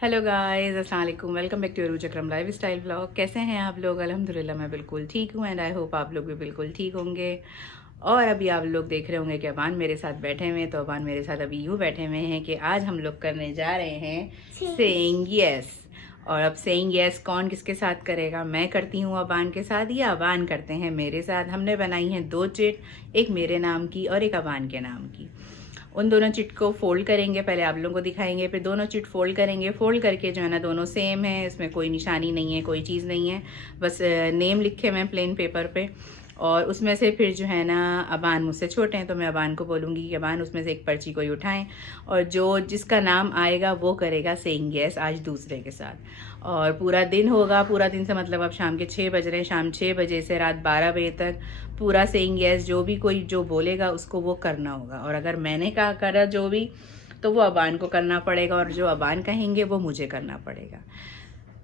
Hello guys, अस्सलाम वालेकुम। Welcome back to Rooj Akram lifestyle vlog. कैसे हैं आप लोग? अल्हम्दुलिल्लाह मैं बिल्कुल ठीक हूँ एंड आई होप आप लोग भी बिल्कुल ठीक होंगे। और अभी आप लोग देख रहे होंगे कि अबान मेरे साथ बैठे हुए हैं। तो अबान मेरे साथ अभी यूँ बैठे हुए हैं कि आज हम लोग करने जा रहे हैं सेइंग यस। और अब सेइंग यस कौन किसके साथ करेगा? मैं करती हूँ अबान के साथ या अबान करते हैं मेरे साथ। हमने बनाई हैं 2 चिट, एक मेरे नाम की और एक अबान के नाम की। उन दोनों चिट को फोल्ड करेंगे, पहले आप लोगों को दिखाएंगे, फिर दोनों चिट फोल्ड करेंगे। फोल्ड करके जो है ना दोनों सेम है, इसमें कोई निशानी नहीं है, कोई चीज़ नहीं है, बस नेम लिखे हुए हैं प्लेन पेपर पे। और उसमें से फिर जो है ना, अबान मुझसे छोटे हैं तो मैं अबान को बोलूँगी कि अबान उसमें से एक पर्ची कोई उठाएं और जो जिसका नाम आएगा वो करेगा सेइंग यस आज दूसरे के साथ। और पूरा दिन होगा, पूरा दिन से मतलब अब शाम के 6 बज रहे हैं, शाम 6 बजे से रात 12 बजे तक पूरा सेइंग यस जो भी कोई जो बोलेगा उसको वो करना होगा। और अगर मैंने कहा करा जो भी, तो वो अबान को करना पड़ेगा और जो अबान कहेंगे वो मुझे करना पड़ेगा।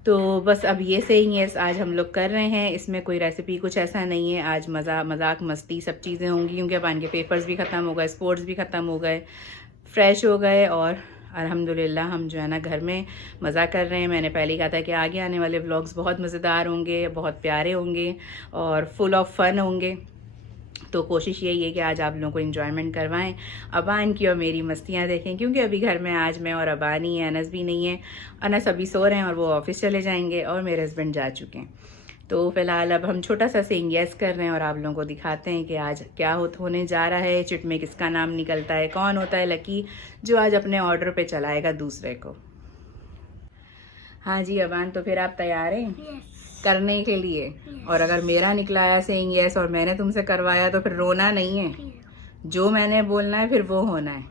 तो बस अब ये सेइंग यस आज हम लोग कर रहे हैं। इसमें कोई रेसिपी कुछ ऐसा नहीं है। आज मजाक मस्ती सब चीज़ें होंगी क्योंकि अबान के पेपर्स भी ख़त्म हो गए, स्पोर्ट्स भी ख़त्म हो गए, फ्रेश हो गए और अल्हम्दुलिल्लाह हम जो है ना घर में मज़ा कर रहे हैं। मैंने पहले ही कहा था कि आगे आने वाले व्लॉग्स बहुत मज़ेदार होंगे, बहुत प्यारे होंगे और फुल ऑफ फन होंगे। तो कोशिश यही है कि आज आप लोगों को एंजॉयमेंट करवाएं, अबान की और मेरी मस्तियां देखें, क्योंकि अभी घर में आज मैं और अबान ही है, अनस भी नहीं है। अनस अभी सो रहे हैं और वो ऑफिस चले जाएंगे और मेरे हस्बैंड जा चुके हैं। तो फिलहाल अब हम छोटा सा सेइंग यस कर रहे हैं और आप लोगों को दिखाते हैं कि आज क्या होने जा रहा है। चिट में किसका नाम निकलता है, कौन होता है लकी जो आज अपने ऑर्डर पे चलाएगा दूसरे को। हाँ जी अबान, तो फिर आप तैयार हैं करने के लिए? और अगर मेरा निकला है सेइंग यस और मैंने तुमसे करवाया तो फिर रोना नहीं है, जो मैंने बोलना है फिर वो होना है।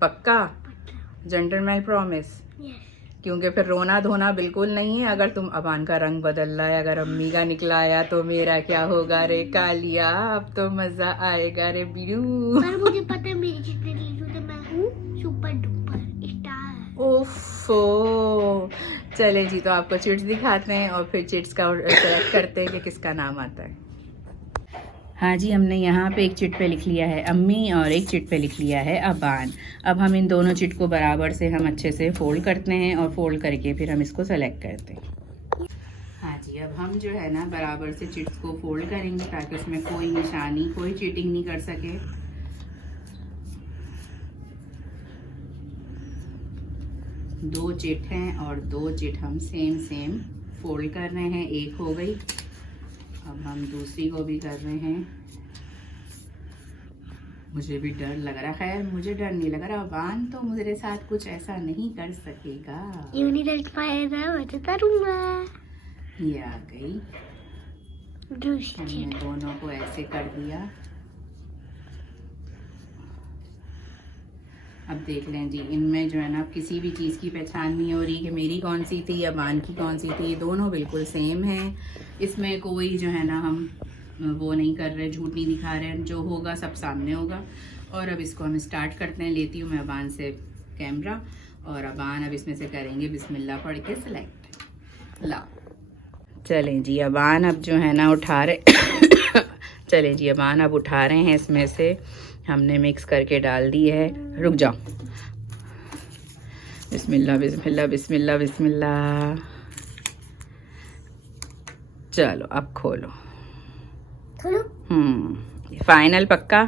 पक्का? Gentleman promise? क्योंकि फिर रोना धोना बिल्कुल नहीं है। अगर तुम अबान का रंग बदल रहा है, अगर अम्मी का निकला आया तो मेरा क्या होगा रे कालिया? अब तो मजा आएगा रे बिरू। पर मुझे पता है मेरी जितनी तो मैं हूँ सुपर डुपर स्टार। ओफो, चले जी, तो आपको चिट्स दिखाते हैं और फिर चिट्स का सेलेक्ट करते हैं कि किसका नाम आता है। हाँ जी, हमने यहाँ पे एक चिट पे लिख लिया है अम्मी और एक चिट पे लिख लिया है अबान। अब हम इन दोनों चिट को बराबर से हम अच्छे से फोल्ड करते हैं और फोल्ड करके फिर हम इसको सेलेक्ट करते हैं। हाँ जी, अब हम जो है ना बराबर से चिट्स को फोल्ड करेंगे ताकि उसमें कोई निशानी, कोई चीटिंग नहीं कर सके। दो चिट हैं और 2 चिट हम सेम फोल्ड कर रहे हैं। एक हो गई, अब हम दूसरी को भी कर रहे हैं। मुझे भी डर लग रहा है, खैर मुझे डर नहीं लग रहा, अबान तो मेरे साथ कुछ ऐसा नहीं कर सकेगा। मैं करूँगा। ये आ गई, हमने दोनों को ऐसे कर दिया। अब देख लें जी, इनमें जो है ना किसी भी चीज़ की पहचान नहीं हो रही कि मेरी कौन सी थी, अबान की कौन सी थी। दोनों बिल्कुल सेम हैं, इसमें कोई जो है ना हम वो नहीं कर रहे, झूठ नहीं दिखा रहे हैं, जो होगा सब सामने होगा। और अब इसको हम स्टार्ट करते हैं। लेती हूँ मैं अबान से कैमरा और अबान अब इसमें से करेंगे बिस्मिल्लाह पढ़ के सिलेक्ट। ला चलें जी, अबान अब जो है ना उठा रहे चलें जी, अबान अब उठा रहे हैं। इसमें से हमने मिक्स करके डाल दी है। रुक जाओ, बिस्मिल्लाह बिस्मिल्लाह बिस्मिल्लाह बिस्मिल्लाह। चलो अब खोलो। फाइनल पक्का?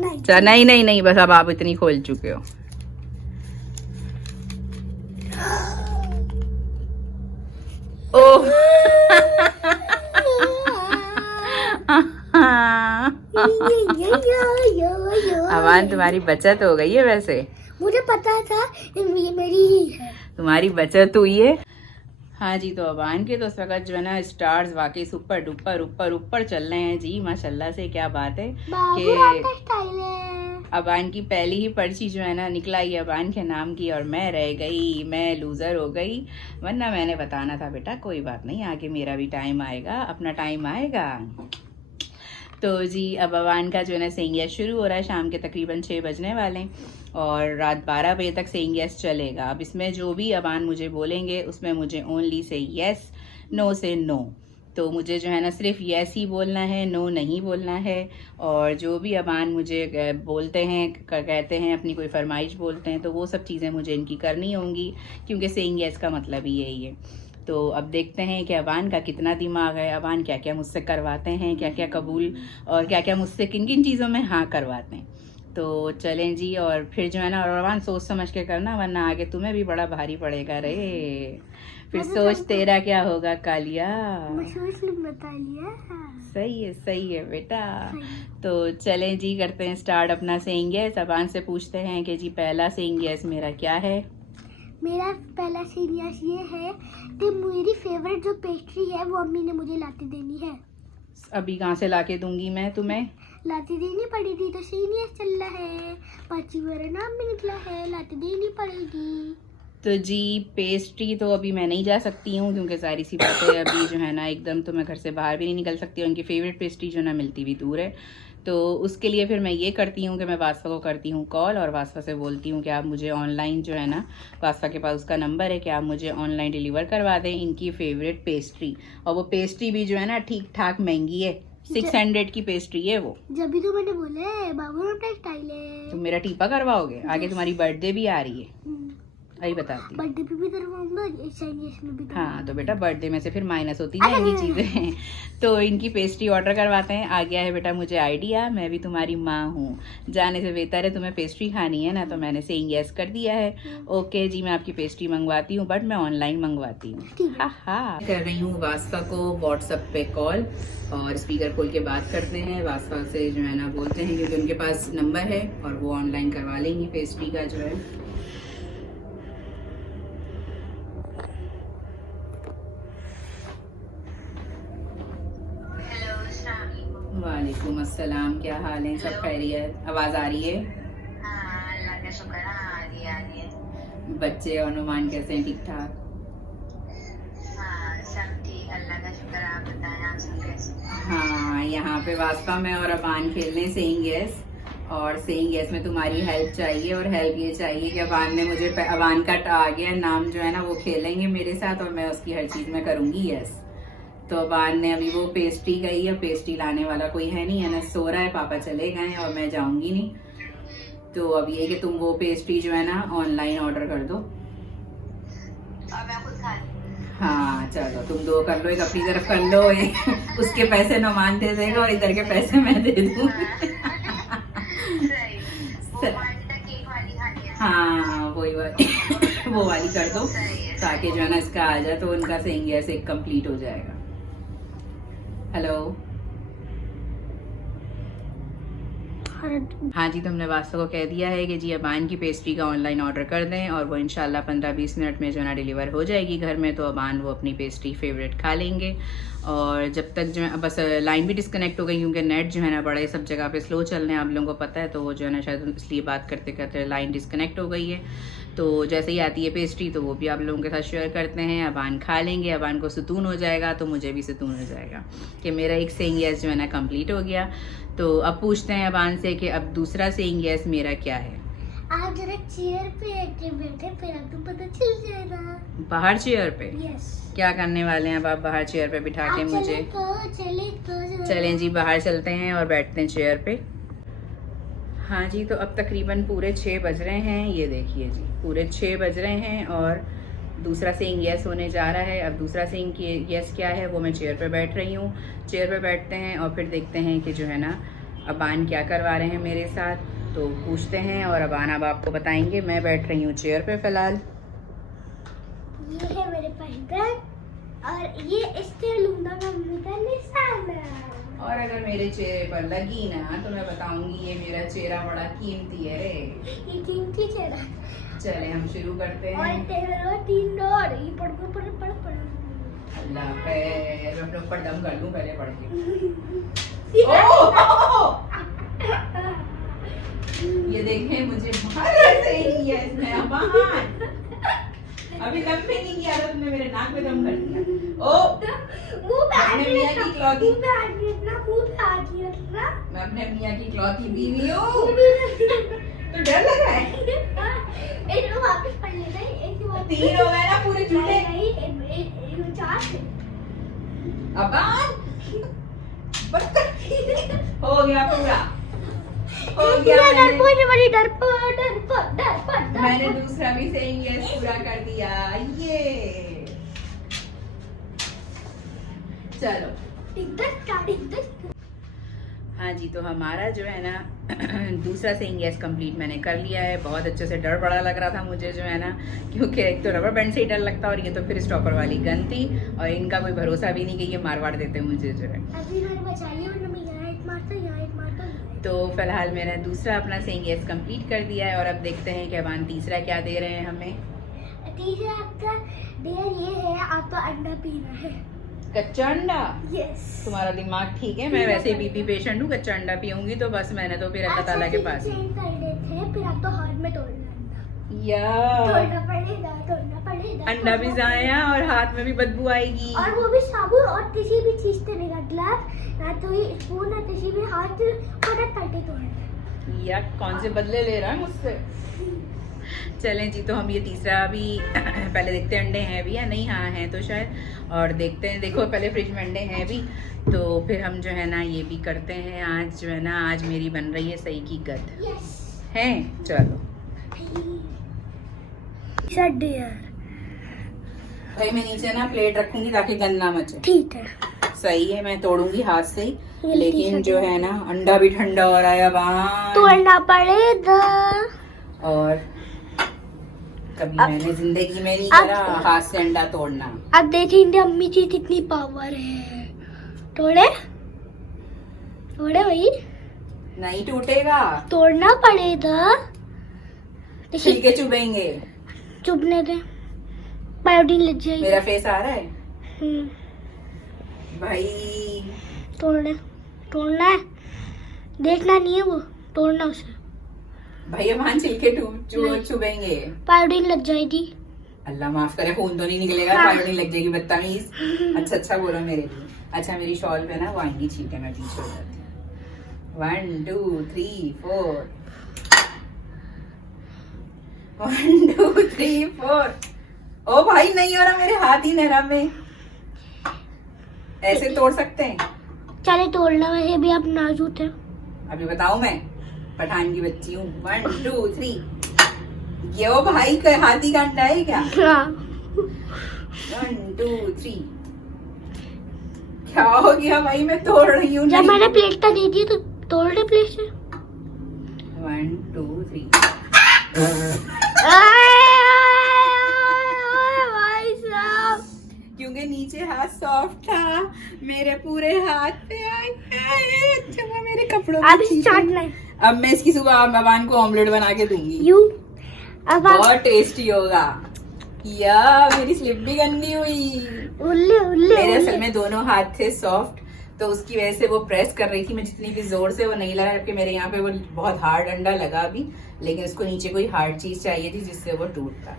नहीं नहीं नहीं, बस अब आप इतनी खोल चुके हो। ओह अबान, तुम्हारी बचत हो गई है। वैसे मुझे पता था ये मेरी ही है। तुम्हारी बचत हुई है। हाँ जी, तो अबान के तो इस वक्त जो है ना स्टार्स वाकई सुपर डुपर ऊपर ऊपर चल रहे हैं जी, माशाल्लाह से। क्या बात है कि अबान की पहली ही पर्ची जो है ना निकला ही अबान के नाम की और मैं रह गई, मैं लूज़र हो गई। वरना मैंने बताना था बेटा, कोई बात नहीं, आगे मेरा भी टाइम आएगा, अपना टाइम आएगा। तो जी अब अबान का जो है ना सेइंग यस शुरू हो रहा है। शाम के तकरीबन 6 बजने वाले हैं और रात 12 बजे तक सेइंग यस चलेगा। अब इसमें जो भी अबान मुझे बोलेंगे उसमें मुझे ओनली से यस, नो से नो। तो मुझे जो है ना सिर्फ यस ही बोलना है, नो नहीं बोलना है। और जो भी अबान मुझे बोलते हैं, कहते हैं, अपनी कोई फरमाइश बोलते हैं, तो वो सब चीज़ें मुझे इनकी करनी होंगी, क्योंकि सेइंग यस का मतलब ही यही है। तो अब देखते हैं कि अबान का कितना दिमाग है, अबान क्या क्या मुझसे करवाते हैं, क्या क्या कबूल और क्या क्या मुझसे किन किन चीज़ों में हाँ करवाते हैं। तो चलें जी, और फिर जो है ना, और अबान सोच समझ के करना, वरना आगे तुम्हें भी बड़ा भारी पड़ेगा रे। फिर सोच तेरा क्या होगा कालिया। बता लिया। सही है बेटा। तो चलें जी, करते हैं स्टार्ट अपना सेइंग यस। अबान से पूछते हैं कि जी पहला सेइंग यस मेरा क्या है। मेरा पहला सेइंग यस ये है कि मेरी फेवरेट जो पेस्ट्री है वो अम्मी ने मुझे लाके देनी है। अभी कहाँ से लाके दूंगी मैं तुम्हें? लाते देनी पड़ेगी, तो सेइंग यस चल रहा है, पाची मेरा नाम भी निकला है, लाते देनी पड़ेगी। तो जी पेस्ट्री तो अभी मैं नहीं जा सकती हूँ, क्योंकि सारी सी बात है अभी जो है ना एकदम तो मैं घर से बाहर भी नहीं निकल सकती हूँ। उनकी फेवरेट पेस्ट्री जो ना मिलती भी दूर है। तो उसके लिए फिर मैं ये करती हूँ कि मैं वास्फा को करती हूँ कॉल, और वास्फा से बोलती हूँ कि आप मुझे ऑनलाइन जो है ना, वास्फा के पास उसका नंबर है, कि आप मुझे ऑनलाइन डिलीवर करवा दें इनकी फेवरेट पेस्ट्री। और वो पेस्ट्री भी जो है ना ठीक ठाक महंगी है, 600 की पेस्ट्री है वो। जब भी तो मैंने बोले बाबू अपना स्टाइल है। तुम मेरा टीपा करवाओगे? आगे तुम्हारी बर्थडे भी आ रही है, अभी बताती हूँ। बर्थडे पे भी करवाऊंगा, सेइंग यस में भी करवाऊंगा। हाँ तो बेटा बर्थडे में से फिर माइनस होती जाएंगी चीज़ें। तो इनकी पेस्ट्री ऑर्डर करवाते हैं। आ गया है बेटा मुझे आइडिया, मैं भी तुम्हारी माँ हूँ, जाने से बेहतर है तुम्हें पेस्ट्री खानी है ना, तो मैंने सेइंग यस कर दिया है। ओके जी, मैं आपकी पेस्ट्री मंगवाती हूँ, बट मैं ऑनलाइन मंगवाती हूँ। हाँ कर रही हूँ वास्फा को व्हाट्सएप पे कॉल, और स्पीकर खोल के बात करते हैं। वास्फा से जो है ना बोलते हैं, क्योंकि उनके पास नंबर है और वो ऑनलाइन करवा लेंगी पेस्ट्री का जो है। वालेकुम अस्सलाम, क्या हाल है? सब खैरियत? आवाज़ आ रही है? हाँ, अल्लाह का शुक्र है, आ रही है। बच्चे और नुमान कैसे हैं? ठीक ठाक? हाँ, सब ठीक, अल्लाह का शुक्र। आप बताएं, आप सब कैसे? हाँ, यहाँ पे वास्फा में और अबान खेलने सेइंग यस, और सेइंग यस में तुम्हारी हेल्प चाहिए। और हेल्प ये चाहिए कि अबान ने मुझे, अबान का आ गया नाम जो है ना, वो खेलेंगे मेरे साथ और मैं उसकी हर चीज़ में करूँगी यस। तो अबान ने अभी वो पेस्ट्री गई है, पेस्ट्री लाने वाला कोई है नहीं, है ना, सो रहा है, पापा चले गए और मैं जाऊंगी नहीं। तो अब ये कि तुम वो पेस्ट्री जो है ना ऑनलाइन ऑर्डर कर दो। और मैं खुद खा लूँ। हाँ चलो, तुम दो कर लो, एक अपनी तरफ कर लो, एक उसके पैसे नुमान दे देगा और इधर के पैसे मैं दे दूँगी। सही, वो वाली केक वाली खानी है। हाँ वही वाली वो वाली कर दो, ताकि जो है ना इसका आ जाए, तो उनका सेइंग यस एक कंप्लीट हो जाएगा। हेलो, हाँ जी, तुमने वास्ता को कह दिया है कि जी अबान की पेस्ट्री का ऑनलाइन ऑर्डर कर दें, और वो इंशाल्लाह 15-20 मिनट में जो है ना डिलीवर हो जाएगी घर में। तो अबान वो अपनी पेस्ट्री फेवरेट खा लेंगे। और जब तक जो है, बस लाइन भी डिस्कनेक्ट हो गई, क्योंकि नेट जो है ना बड़े सब जगह पे स्लो चल रहे हैं, आप लोगों को पता है। तो वो जो है ना शायद इसलिए बात करते करते लाइन डिस्कनेक्ट हो गई है। तो जैसे ही आती है पेस्ट्री तो वो भी आप लोगों के साथ शेयर करते हैं। अबान खा लेंगे, अबान को सुकून हो जाएगा, तो मुझे भी सुकून हो जाएगा कि मेरा एक सेइंग यस जो है ना कंप्लीट हो गया। तो अब पूछते हैं अबान से कि अब दूसरा सेइंग यस मेरा क्या है। आप जरा चेयर पे आके बैठे, फिर आपको पता चल जाएगा। बाहर चेयर पे? यस। क्या करने वाले हैं अब आप बाहर चेयर पे बिठा के मुझे? चलें जी, बाहर चलते हैं और बैठते हैं चेयर पे। हाँ जी, तो अब तकरीबन पूरे 6 बज रहे हैं, ये देखिए जी पूरे 6 बज रहे हैं, और दूसरा सेइंग यस होने जा रहा है। अब दूसरा सेइंग यस क्या है, वो मैं चेयर पे बैठ रही हूँ। चेयर पे बैठते हैं और फिर देखते हैं कि जो है ना अबान क्या करवा रहे हैं मेरे साथ, तो पूछते हैं और अबान अब आपको बताएंगे। मैं बैठ रही हूँ चेयर पे फ़िलहाल। ये है मेरे पास गन, और ये इससे लूंगा मम्मी का निशाना। और अगर मेरे चेहरे पर लगी ना तो मैं बताऊंगी ये मेरा चेहरा बड़ा कीमती है रे। ये कीमती चेहरा। चले हम शुरू करते हैं। और तेरा 3 डॉट, ये पढ़। अल्लाह खैर, मैं अपने ऊपर दम कर लूं पहले पढ़ के। ये देखें मुझे बहुत सही किया इसने अबान। अभी दम पे नहीं किया था तुमने, मेरे नाक में दम कर दिया। ओ मुंह पे हाथ अपने मियां की क्लॉथी, मुंह पे हाथ रखना, मुंह पे हाथ रखना। मैं अपने मियां की क्लॉथी बीवी हूँ। तो डर लगा है? इसको वापस पढ़ लेना, एक 3 हो गए ना पूरे झूठे। नहीं 4 थे। अबान हो गया पूरा, हो गया। मैंने दूसरा भी सही यस पूरा कर दिया। ये चलो हाँ जी, तो हमारा जो है ना दूसरा सेइंग यस कंप्लीट मैंने कर लिया है। बहुत अच्छे से डर बड़ा लग रहा था मुझे जो है ना, क्योंकि एक तो रबर बैंड से ही डर लगता और ये तो फिर स्टॉपर वाली गन थी और इनका कोई भरोसा भी नहीं कि ये मारवाड़ देते मुझे जो है। तो फिलहाल मैंने दूसरा अपना सेइंग यस कंप्लीट कर दिया है और अब देखते हैं कि अबान तीसरा क्या दे रहे हैं हमें। तीसरा आपका डेयर ये है, आपका अंडा पीना है। कच्चा अंडा? यस। तुम्हारा दिमाग ठीक है, मैं वैसे बीपी पेशेंट हूँ, कच्चा अंडा पीऊंगी तो बस मैंने तो फिर अल्लाह ताला के पास फिर आपको हाथ में तोड़ना तोड़ना पड़ेगा। अंडा भी जाया और हाथ में भी बदबू आएगी। और वो भी साबुन और किसी भी चीज से नहीं, ग्लास ना तो ये स्पून ना किसी भी हाथ फटक करके तोड़ना। या कौन से बदले ले रहा है मुझसे। चलें जी, तो हम ये तीसरा भी पहले देखते हैं अंडे हैं भी या नहीं। हाँ हैं तो शायद, और देखते हैं। देखो पहले फ्रिज में अंडे हैं भी, तो फिर हम जो है ना ये भी करते हैं। आज जो है ना, आज मेरी बन रही है सही की गद हैं। चलो भाई मैं नीचे ना प्लेट रखूंगी ताकि गंद ना मचे। ठीक है, सही है, मैं तोड़ूंगी हाथ से ही, लेकिन जो है ना अंडा भी ठंडा हो रहा है अब तोड़ना पड़ेगा। और कभी मैंने जिंदगी में नहीं करा हाथ से अंडा तोड़ना। अब देखेंगे अम्मी की कितनी पावर है। तोड़े भाई, नहीं टूटेगा, तोड़ना पड़ेगा। छिलके चुभेंगे। चुभने दे, बायोडीन लग जाएगी। मेरा फेस आ रहा है भाई। तोड़ना है, देखना नहीं है वो, तोड़ना उसे। भैया वहाँ छिलके चुभेंगे, बायोडीन लग जाएगी। अल्लाह माफ करे, खून तो नहीं निकलेगा। हाँ। बायोडीन लग जाएगी, बदतमीज। अच्छा बोलो मेरे लिए। अच्छा मेरी शॉल पे ना वो आएंगी छींटे, मैं पीछे हो जाती हूँ। 1 2 3 4 1 2 3 4। ओ भाई नहीं हो रहा, मेरे हाथ ही नरम में। ऐसे तोड़ सकते हैं? चले तोड़ना, वैसे भी आप नाजुक है। अभी बताऊं, मैं पठान की बच्ची हूँ। 1 2 3। ये वो भाई का हाथी का अंडा है क्या? हाँ। 1 2 3। क्या हो गया भाई, मैं तोड़ रही हूँ। जब मैंने प्लेट का दे दी तो तोड़ दे प्लेट से। 1 2 3। भाई साहब, क्योंकि नीचे हाथ सॉफ्ट था, मेरे पूरे हाथ पे आए। मेरे कपड़ों अब चाटना है। अब मैं इसकी सुबह अबान को ऑमलेट बना के दूंगी। अब बहुत टेस्टी होगा। या मेरी स्लिप भी गंदी हुई। मेरे असल में दोनों हाथ थे सॉफ्ट, तो उसकी वजह से वो प्रेस कर रही थी मैं जितनी भी जोर से, वो नहीं लगा कि मेरे यहाँ पे वो बहुत हार्ड अंडा लगा भी, लेकिन उसको नीचे कोई हार्ड चीज चाहिए थी जिससे वो टूटता।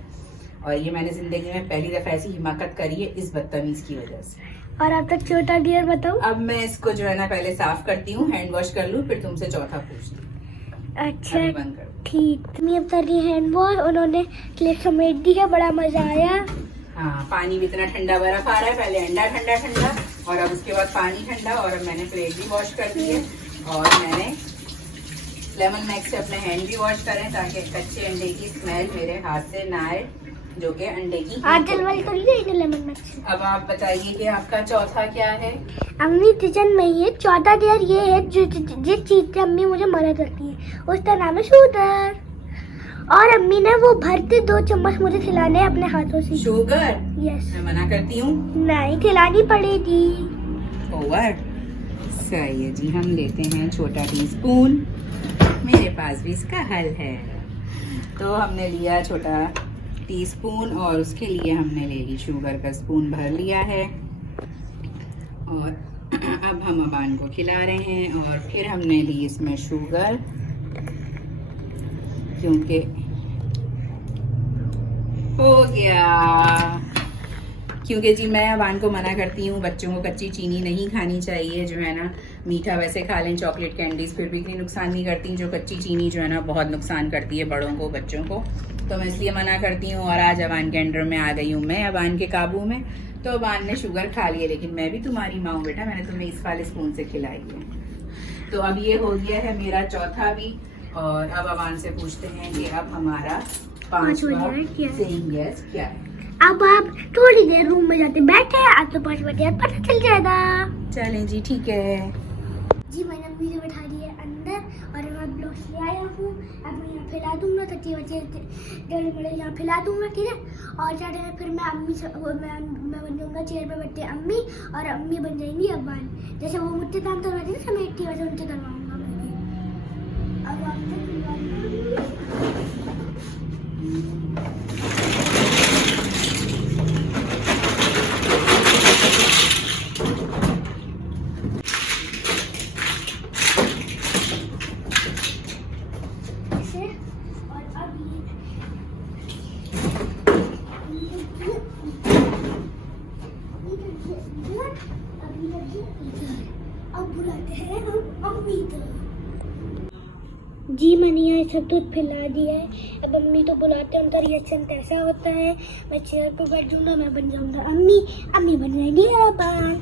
और ये मैंने जिंदगी में पहली दफा ऐसी हिमाकत करी है इस बदतमीज की वजह से। और अब तक छोटा डियर बताओ। अब मैं इसको जो है ना पहले साफ करती हूँ, हैंड वॉश कर लूँ, फिर तुमसे चौथा पूछती हूँ। अच्छा बंद कर। ठीक, मैं अब कर रही हैंड वॉश। उन्होंने प्लेट समेट दी है, बड़ा मजा आया। हाँ, पानी भी इतना ठंडा बर्फ आ रहा है। पहले अंडा ठंडा और अब उसके बाद पानी ठंडा, और अब मैंने प्लेट भी वॉश कर दी है और मैंने लेमन मैक्स से अपने हैंड भी वॉश करें ताकि कच्चे अंडे की स्मेल मेरे हाथ से ना आए, जो कि अंडे की। आज जलवाई कर लीजिए लेमन मैक्स। अब आप बताइए कि आपका चौथा क्या है? अम्मी किचन में ही है। चौथा डियर ये है जिस चीज से अम्मी मुझे मदद करती है, उसका नाम है शुगर। और अम्मी ने वो भर के 2 चम्मच मुझे खिलाने हैं अपने हाथों से। शुगर? यस। मैं मना करती हूँ। नहीं, खिलानी पड़ेगी। ओवर। सही है जी, हम लेते हैं छोटा टीस्पून। मेरे पास भी इसका हल है। तो हमने लिया छोटा टीस्पून और उसके लिए हमने ले ली शुगर का स्पून भर लिया है। और अब हम अबान को खिला रहे हैं और फिर हमने ली इसमें शुगर, क्योंकि हो गया। क्योंकि जी मैं अबान को मना करती हूँ, बच्चों को कच्ची चीनी नहीं खानी चाहिए। जो है ना मीठा वैसे खा लें, चॉकलेट कैंडीज फिर भी इतनी नुकसान नहीं करती। जो कच्ची चीनी जो है ना बहुत नुकसान करती है बड़ों को, बच्चों को। तो मैं इसलिए मना करती हूँ। और आज अबान के अंडर में आ गई हूँ मैं, अबान के काबू में। तो अबान ने शुगर खा लिया, लेकिन मैं भी तुम्हारी माँ हूँ बेटा, मैंने तुम्हें इस वाले स्पून से खिलाई है। तो अब ये हो गया है मेरा चौथा भी। और अब अबान से पूछते हैं कि अब हमारा पांचवा सेइंग यस क्या है। अब आप थोड़ी देर रूम में जाते बैठे, आज तो 5 बजे पता चल जाएगा। चलें जी, ठीक है जी। मैंने अम्मी को बैठा दिया अंदर और मैं ब्लॉक्स ले आया हूँ। अब मैं यहाँ फैला दूंगा तो 3 बजे डेढ़ बजे यहाँ फैला दूंगा, ठीक है। और क्या है, फिर मैं अम्मी से मैं बन जाऊँगा चेयर पे बैठे अम्मी, और अम्मी बन जाएंगी अब्बान। जैसे वो मुझसे काम करवाती है समेटती, वैसे उनसे करवाऊँगा मैं भी। अब आपसे अब बुलाते हैं हम अम्मी को। जी मैंने यहाँ सब दूध पिला दिया है। अब अम्मी तो बुलाते हैं, उनका रिएक्शन कैसा होता है। मैं चेयर पे बैठ जाऊंगा, मैं बन जाऊंगा अम्मी, अम्मी बन जाएगी अबान।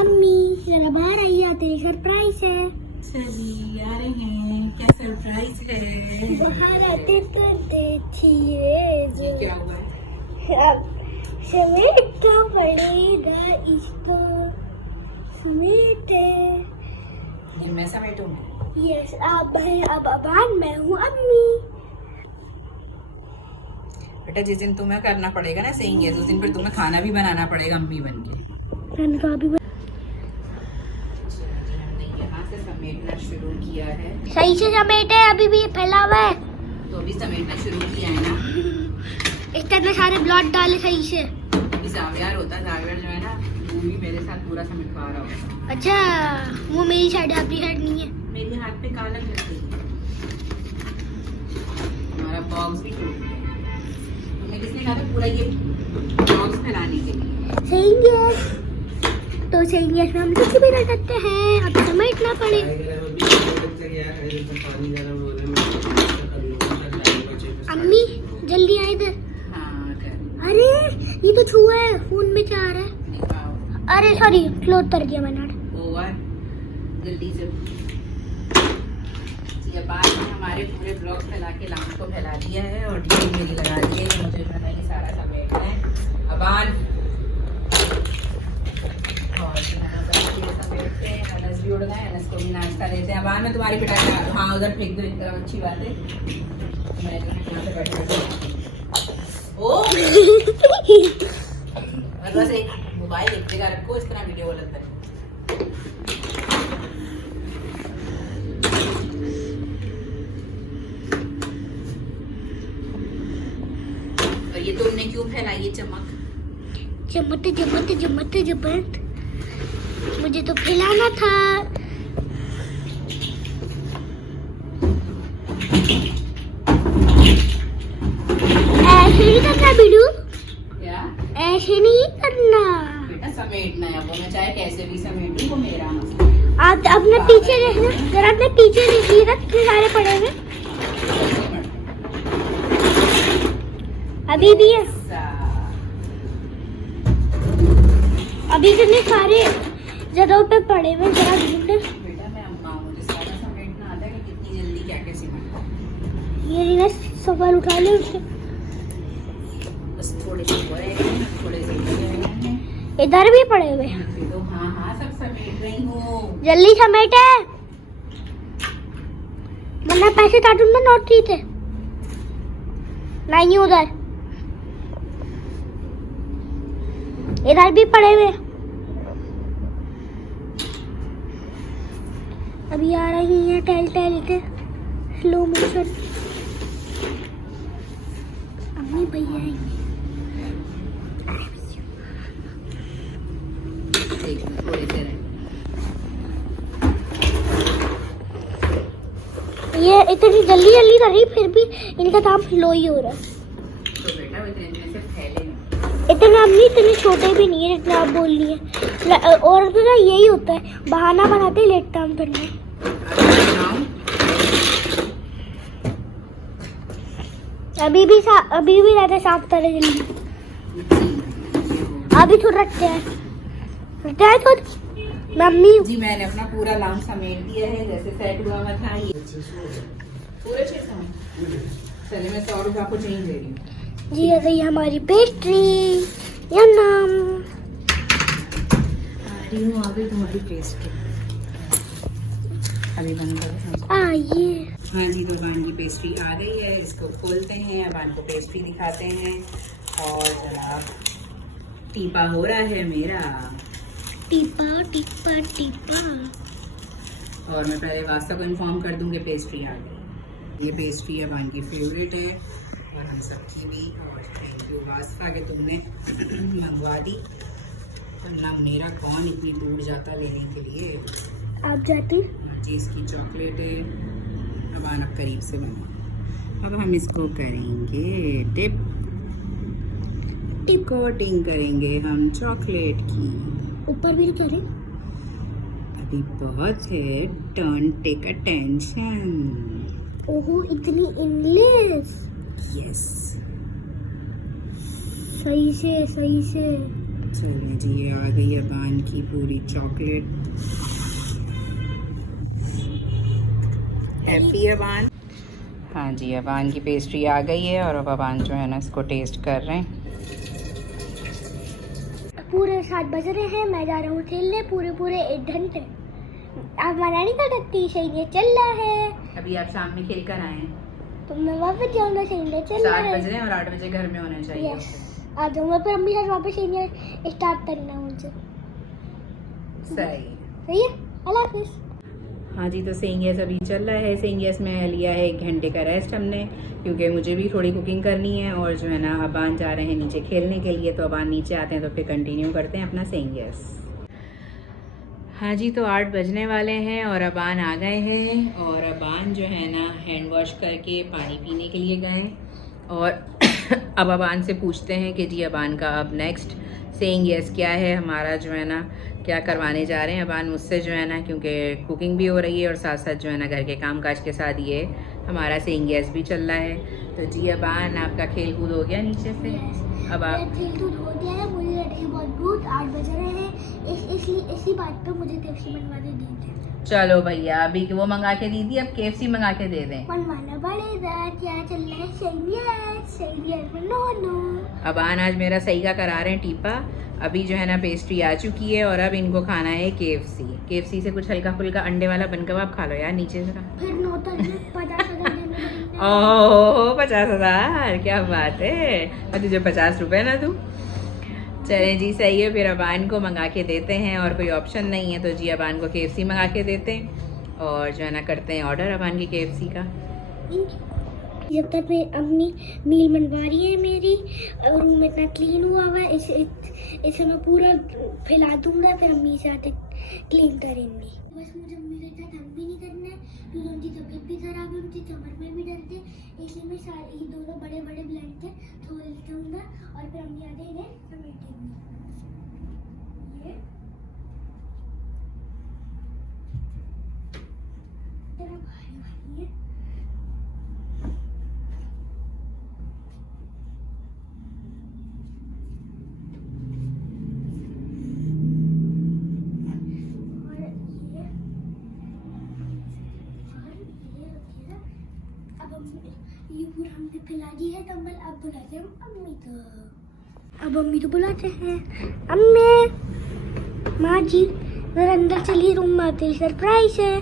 अम्मी जरा बाहर आइए, आते सरप्राइज है। चलिए आ रहे हैं, क्या सरप्राइज है। बाहर आते तो देखिए जो क्या हुआ है? अब समेटना पड़ेगा इसको, समेटे। ये मैं समेटूंगी। यस, अब है अब अबान, मैं हूँ अम्मी। बेटा जिस दिन तुम्हें करना पड़ेगा ना सेइंग यस, उस दिन फिर तुम्हें खाना भी बनाना पड़ेगा अम्मी बन के। हमने यहाँ से समेटना शुरू किया है। सही से समेटे, अभी भी ये फैला हुआ है। तो अभी समेटना शुरू किया है ना। इस तरह सारे ब्लॉट डाले सही से। अभी जावियार होता है, जावियार जो है ना वो भी मेरे साथ पूरा समेटवा रहा होता। अच्छा, वो मेरी साइड है, आपकी साइड नहीं है। मेरे हाथ पे काला कर गई। हमारा बॉक्स भी टूट गया। तुम्हें किसने कहा था पूरा ये बॉक्स फैलाने के लिए? सही है। तो सही है, हम कुछ भी कर सकते हैं। अब समेटना पड़ेगा। अम्मी जल्दी आए इधर। हाँ कर। अरे ये तो छुआ है, फोन में क्या आ रहा है। निकाओ। अरे सॉरी, क्लोथ तर गया मैंने। ओवर जल्दी से। ये बाद में हमारे पूरे ब्लॉक फैला के लाम को फैला दिया है और ड्रिल मेरी लगा दी है कि मुझे जो है ये सारा समेटना है। अबान और समेटते हैं। अनस भी उड़ गए, अनस को भी नाश्ता देते हैं। अबान में तुम्हारी पिटाई, हाँ उधर फेंक दो, एक तरफ अच्छी बात है। मैं यहाँ से बैठ ओ बस एक मोबाइल एक जगह रखो, इस तरह वीडियो गलत है। और ये तुमने क्यों फैलाई ये चमक? जमत जमत जमत जमत, मुझे तो फैलाना था। ऐसे नहीं करना बिडू, क्या? ऐसे नहीं करना। बेटा समेटना है, वो मैं चाहे कैसे भी समेटूं, वो मेरा मसला। आप अपने पीछे देखना, जरा अपने पीछे देखिए ना, कितने सारे पड़े हुए। अभी भी है, अभी कितने सारे जगहों पे पड़े हुए। जरा ढूंढे। बेटा मैं अम्मा हूँ, मुझे सारा समेटना आता है कि कितनी जल्दी क्या क्या सिमटता। ये रीना सवाल उठा ले उससे। बस थोड़े से हुए हैं, थोड़े से लगे हैं। इधर भी पड़े हुए। तो हाँ हाँ सब समेट रही हूँ। जल्दी समेटे, वरना पैसे काटूंगा नोट थी थे। नहीं उधर, इधर भी पड़े हुए। अभी आ रही है टहल टहल के स्लो मोशन। अम्मी भैया आएंगे। थोड़े से रहे। ये इतनी जल्दी जल्दी कर रही, फिर भी इनका काम स्लो ही हो रहा है। तो बेटा वो इतने से फैले नहीं। इतना नहीं, इतने छोटे भी नहीं है जितना आप बोल रही है। और तो ना यही होता है, बहाना बनाते लेट काम करना। अभी भी रहते साफ तरह जल्दी। अभी तो रखते हैं तो मम्मी। जी मैंने अपना पूरा लाउंज समेट दिया है, जैसे सेट हुआ हुआ था ये पूरे 600। चलिए मैं 100 रुपये आपको चेंज दे रही हूँ। जी ये हमारी पेस्ट्री या नाम आ गई तुम्हारी पेस्ट्री। अभी बंद करो। आइए। हाँ जी, तो अबान की पेस्ट्री आ गई है, इसको खोलते हैं, अबान को पेस्ट्री दिखाते हैं। और जनाब टीपा हो रहा है मेरा। टीपा टीपा टीपा। और मैं पहले वास्ता को इन्फॉर्म कर दूँगी पेस्ट्री आ गई। ये पेस्ट्री अबान की फेवरेट है और हम सबकी भी। और थैंक यू वास्ता कि तुमने मंगवा दी, वरना मेरा कौन इतनी दूर जाता लेने के लिए। आप जाती? जी इसकी चॉकलेट है। अबान अब करीब से बना। अब हम इसको करेंगे डिप कोटिंग करेंगे हम चॉकलेट की। ऊपर भी करें? अभी बहुत है, डोंट टेक अटेंशन। ओहो इतनी इंग्लिश। यस सही से। चलिए जी, ये आ गई अबान की पूरी चॉकलेट। हैप्पी अबान। हाँ जी, अबान की पेस्ट्री आ गई है और अब अबान जो है ना इसको टेस्ट कर रहे हैं। पूरे 7 बज रहे हैं, मैं जा रहा हूँ खेलने पूरे 1 घंटे। आप मना नहीं कर सकती, सही ये चल रहा है। अभी आप शाम में खेल कर आए हैं, तो मैं वापस जाऊंगा, सही ये चल रहा 7 है। बज रहे हैं और 8 बजे घर में होना चाहिए। यस आ जाऊंगा, फिर अम्मी साथ वापस सही स्टार्ट करना है मुझे। सही है अल्लाह हाफिज़। हाँ जी, तो सेंगेस अभी चल रहा है। सेंगेस में लिया है 1 घंटे का रेस्ट हमने, क्योंकि मुझे भी थोड़ी कुकिंग करनी है। और जो है ना अबान जा रहे हैं नीचे खेलने के लिए, तो अबान नीचे आते हैं तो फिर कंटिन्यू करते हैं अपना सेंगेस। हाँ जी, तो 8 बजने वाले हैं और अबान आ गए हैं। और अबान जो है ना हैंड वॉश करके पानी पीने के लिए गए। और अब अबान से पूछते हैं कि जी अबान का अब नेक्स्ट सेइंग यस क्या है, हमारा जो है ना क्या करवाने जा रहे हैं अबान मुझसे जो है ना, क्योंकि कुकिंग भी हो रही है और साथ साथ जो है ना घर के काम काज के साथ ये हमारा सेइंग यस भी चल रहा है। तो जी अबान आपका खेल कूद हो गया नीचे से? अब आप खेल कूद हो गया है, मुझे लग रही है बहुत भूख। 8 बज रहे हैं, इसलिए इसी बात पे मुझे केएफसी बनवा दे दी। चलो भैया, अभी वो मंगा के दी थी, अब केएफसी मंगा के दे दें। मनवाना पड़ेगा, क्या चल रहा है? सही है नो। अबान आज मेरा सही का करा रहे हैं टीपा। अभी जो है ना पेस्ट्री आ चुकी है और अब इनको खाना है केएफसी से कुछ हल्का फुल्का अंडे वाला बन कबाब खा लो यार नीचे से। फिर 50,000 ओह 50,000, क्या बात है। और तुझे 50 रुपए ना दूं? चलें जी, सही है, फिर अबान को मंगा के देते हैं और कोई ऑप्शन नहीं है तो जी अबान को केएफसी मंगा के देते हैं और जो है ना करते हैं ऑर्डर अबान की केएफसी का। जब तक मेरी अम्मी मील बनवा रही है मेरी, और रूम इतना क्लीन हुआ है, इसे मैं पूरा फैला दूंगा, फिर अम्मी से आते क्लीन करेंगी। बस मुझे अम्मी के साथ काम भी नहीं करना है, क्योंकि उनकी तबीयत भी खराब है, उनकी कमर में भी दर्द है, इसलिए मैं सारे ये दोनों बड़े ब्लैंकेट खोल दूंगा और फिर अम्मी आते इन्हें समेटेंगी। ये तेरा भाई है। ये पूरा हमने फैला दी है कंबल। अब बुलाते हैं अम्मी को। अब अम्मी तो बुलाते हैं, अम्मी माँ जी जरा अंदर चलिए, रूम में आते सरप्राइज है।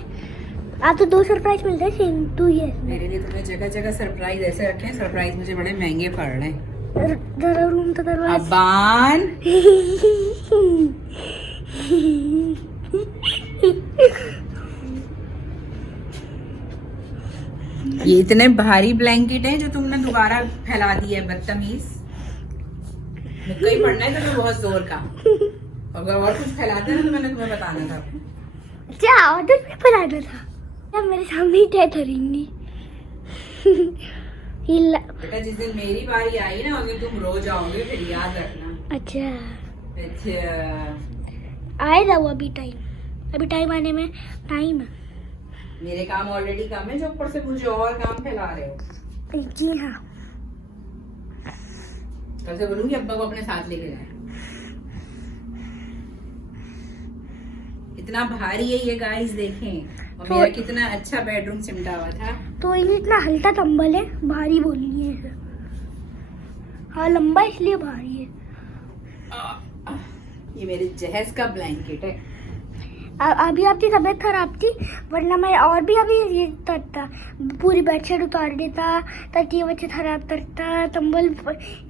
आप तो 2 सरप्राइज मिलते हैं सेम टू ये। मेरे लिए तुमने जगह जगह सरप्राइज ऐसे रखे हैं, सरप्राइज मुझे बड़े महंगे पड़ रहे हैं। जरा रूम तो दरवाजा। अबान ये इतने भारी ब्लैंकेट हैं जो तुमने दोबारा फैला दिए है, बदतमीज। मुझे ही पढ़ना है तुम्हें बहुत जोर का, अगर और कुछ फैलाते ना तो मैंने तुम्हें बताना था। क्या ऑर्डर भी फैलाना था? अब मेरे सामने ही तय करेंगी। बेटा जिस दिन मेरी बारी आई ना उस दिन तुम रो जाओगे, फिर याद रखना। अच्छा आएगा वो अभी टाइम आने में टाइम है। मेरे काम ऑलरेडी कम है जो ऊपर से मुझे और काम फैला रहे हो। जी हाँ, कल से बोलूंगी अब्बा को अपने साथ लेके जाए। इतना भारी है ये गाइस, देखें। और मेरा कितना अच्छा बेडरूम सिमटा हुआ था। तो ये इतना हल्का कंबल है, भारी बोली है। हाँ, लंबा इसलिए भारी है। ये मेरे जहेज का ब्लैंकेट है। अभी आपकी तबीयत खराब थी, वरना मैं और भी अभी ये करता, पूरी बेडशीट उतार देता, तकिए बच्चे खराब करता, कंबल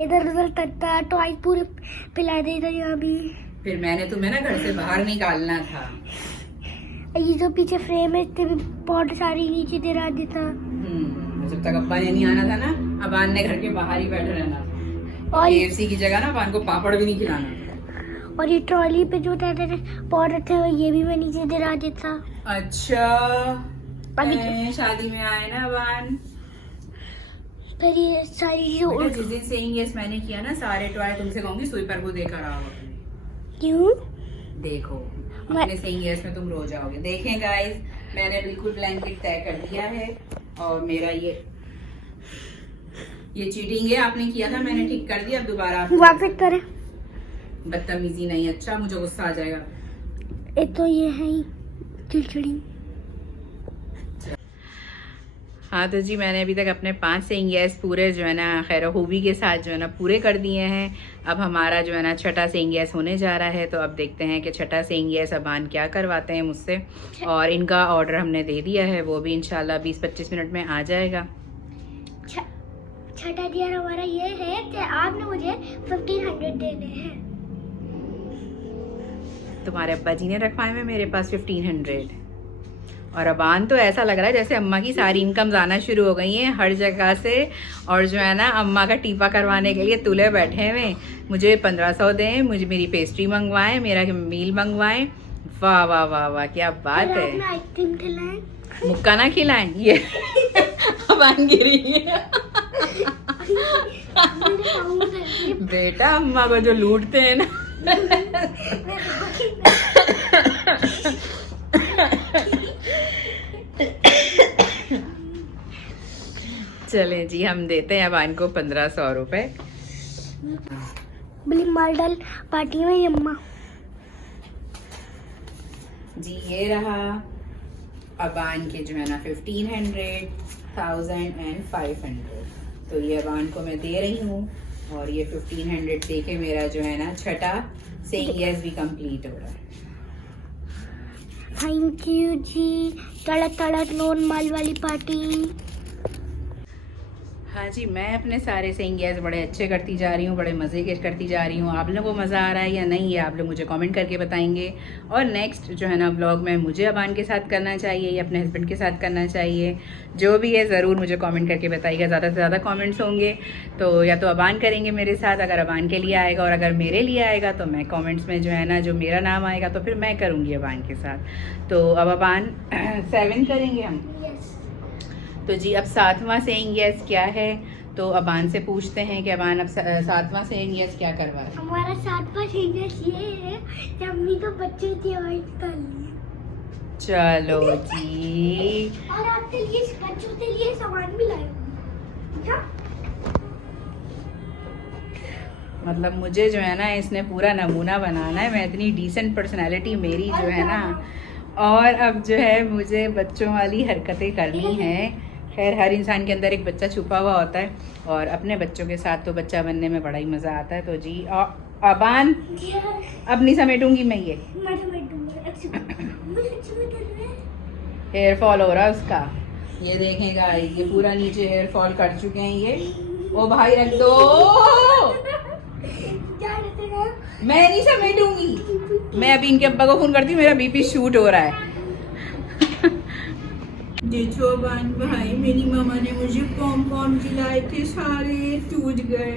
इधर उधर करता, टॉय पूरे पिला देता। यहाँ भी फिर मैंने तुम्हें ना घर से बाहर निकालना था। ये जो पीछे फ्रेम है इससे भी बहुत सारी नीचे गिरा देता। जब तक अब्बा ने नहीं आना था ना, अबान ने घर के बाहर ही बैठे रहना था। और KFC की जगह ना अबान को पापड़ भी नहीं खिलाना। और ये ट्रॉली पे जो थे पॉट रखे हुए, ये भी मैं नीचे गिरा देता। अच्छा, अभी शादी में आए ना अबान। फिर ये सारी जो बेटा, जिस दिन सेइंग यस मैंने किया ना, सारे टॉय तुमसे कहूंगी स्वीपर को देकर आओ। क्यों? देखो, अपने सेइंग यस में तुम रो जाओगे। देखें गाइस, मैंने बिल्कुल ब्लैंकेट तय कर दिया है। और मेरा ये चीटिंग है, आपने किया था, मैंने ठीक कर दिया। अब दोबारा वापस करें। बदतमीजी नहीं, अच्छा मुझे गुस्सा आ जाएगा। एक तो ये है ही चिड़चिड़ी। हाँ तो जी, मैंने अभी तक अपने 5 सेइंग यस पूरे जो है ना खैर खूबी के साथ जो है ना पूरे कर दिए हैं। अब हमारा जो है ना छठा सेइंग यस होने जा रहा है। तो अब देखते हैं कि छठा सेइंग यस अबान क्या करवाते हैं मुझसे। और इनका ऑर्डर हमने दे दिया है, वो भी इंशाल्लाह 20-25 मिनट में आ जाएगा। छठा दिया हमारा ये है कि आपने मुझे 1500 देने हैं। तुम्हारे अब्बा जी ने रखवाए में मेरे पास 1500। और अबान तो ऐसा लग रहा है जैसे अम्मा की सारी इनकम आना शुरू हो गई हैं हर जगह से। और जो है ना अम्मा का टीपा करवाने के लिए तुले बैठे हुए। मुझे 1500 दें, मुझे मेरी पेस्ट्री मंगवाएं, मेरा मील मंगवाएं। वाह वाह वाह वाह, क्या बात है। आइसक्रीम खिलाएं, मुक्का ना खिलाएं। ये अबान गिरी है। बेटा, अम्मा को जो लूटते हैं ना। चले जी, हम देते हैं अबान को 1500 रुपए। बड़ी मॉडल पार्टी में अम्मा जी, ये रहा अबान के जो है ना 1500, 1000 एंड 500। तो ये अबान को मैं दे रही हूँ। और ये 1500 दे के मेरा जो है ना छठा सेइंग यस भी कंप्लीट हो रहा है। थैंक यू जी। तड़क तड़क नॉन माल वाली पार्टी। हाँ जी, मैं अपने सारे सेइंग यस बड़े अच्छे करती जा रही हूँ, बड़े मज़े के करती जा रही हूँ। आप लोगों को मज़ा आ रहा है या नहीं, ये आप लोग मुझे कमेंट करके बताएंगे। और नेक्स्ट जो है ना व्लॉग में मुझे अबान के साथ करना चाहिए या अपने हस्बैंड के साथ करना चाहिए, जो भी है ज़रूर मुझे कमेंट करके बताइएगा। ज़्यादा से ज़्यादा कमेंट्स होंगे तो या तो अबान करेंगे मेरे साथ, अगर अबान के लिए आएगा। और अगर मेरे लिए आएगा तो मैं कमेंट्स में जो है ना जो मेरा नाम आएगा तो फिर मैं करूँगी अबान के साथ। तो अब अबान 7 करेंगे हम। तो जी, अब 7वां सेइंग यस क्या है, तो अबान से पूछते हैं कि अबान अब 7वां सेइंग यस क्या करवा रहे हैं। हमारा 7वां सेइंग यस ये है कि अम्मी को बच्चे की अवॉइड कर लिए। चलो जी, और आपके लिए बच्चों के लिए सामान भी लाए हूँ। मतलब मुझे जो है ना इसने पूरा नमूना बनाना है। मैं इतनी डिसेंट पर्सनालिटी मेरी जो है ना। और अब जो है मुझे बच्चों वाली हरकतें करनी है। खैर, हर इंसान के अंदर एक बच्चा छुपा हुआ होता है और अपने बच्चों के साथ तो बच्चा बनने में बड़ा ही मज़ा आता है। तो जी अबान, अब नहीं समेटूंगी मैं ये। हेयर फॉल हो रहा है उसका, ये देखेगा। ये पूरा नीचे हेयर फॉल कर चुके हैं ये। ओ भाई, रख दो। मैं नहीं समेटूंगी। मैं अभी इनके अब्बा को फोन करती हूँ, मेरा बीपी शूट हो रहा है। देखो अबान भाई, मेरी मामा ने मुझे पॉम पॉम दिलाए थे, सारे टूट गए।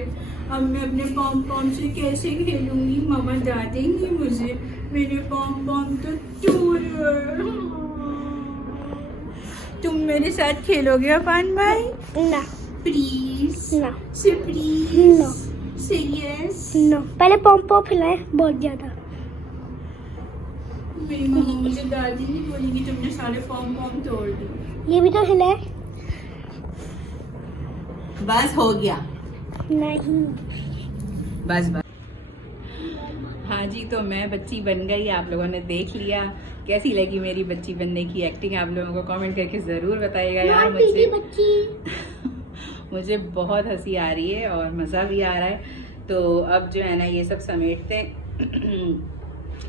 अब मैं अपने पॉम पॉम से कैसे खेलूंगी? मामा डांटेंगी मुझे, मेरे पॉम पॉम तो टूट गए। तुम मेरे साथ खेलोगे अबान भाई? ना। प्लीज ना। से प्लीज नो। से यस। नो। पहले पॉम पॉम खिलाए बहुत ज्यादा। मेरी मामा मुझे दादी नहीं बोलेगी तुमने सारे पॉम पॉम तोड़ दिए। ये भी तो खिलाए। बस हो गया। नहीं। बस बस। हाँ जी, तो मैं बच्ची बन गई, आप लोगों ने देख लिया। कैसी लगी मेरी बच्ची बनने की एक्टिंग, आप लोगों को कमेंट करके ज़रूर बताइएगा यार। मुझे बहुत हंसी आ रही है और मज़ा भी आ रहा है। तो अब जो है ना ये सब समेटते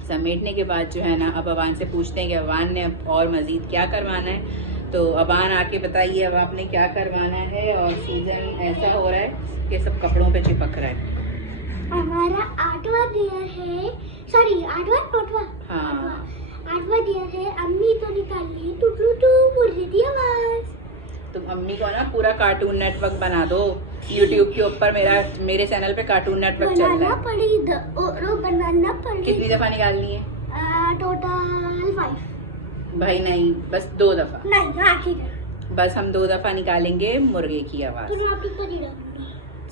समेटने के बाद जो है ना अब अबान से पूछते हैं कि अबान ने अब और मज़ीद क्या करवाना है। तो अबान आके बताइए अब आपने क्या करवाना है। और सीज़न ऐसा हो रहा है कि सब कपड़ों पे चिपक रहा है। हमारा 8वां ईयर है, सॉरी 8वां हाँ 8वां ईयर है। अम्मी तो निकाल ली टू टू टू बोल रही थी आवाज। तुम अम्मी को ना पूरा कार्टून नेटवर्क बना दो यूट्यूब के ऊपर। मेरे चैनल पे कार्टून नेटवर्क चल रहा है। बनाना पड़ेगी। कितनी दफा निकालनी है? टोटल 5। भाई नहीं, बस 2 दफा। नहीं हाँ ठीक है, बस हम 2 दफा निकालेंगे मुर्गे की आवाज।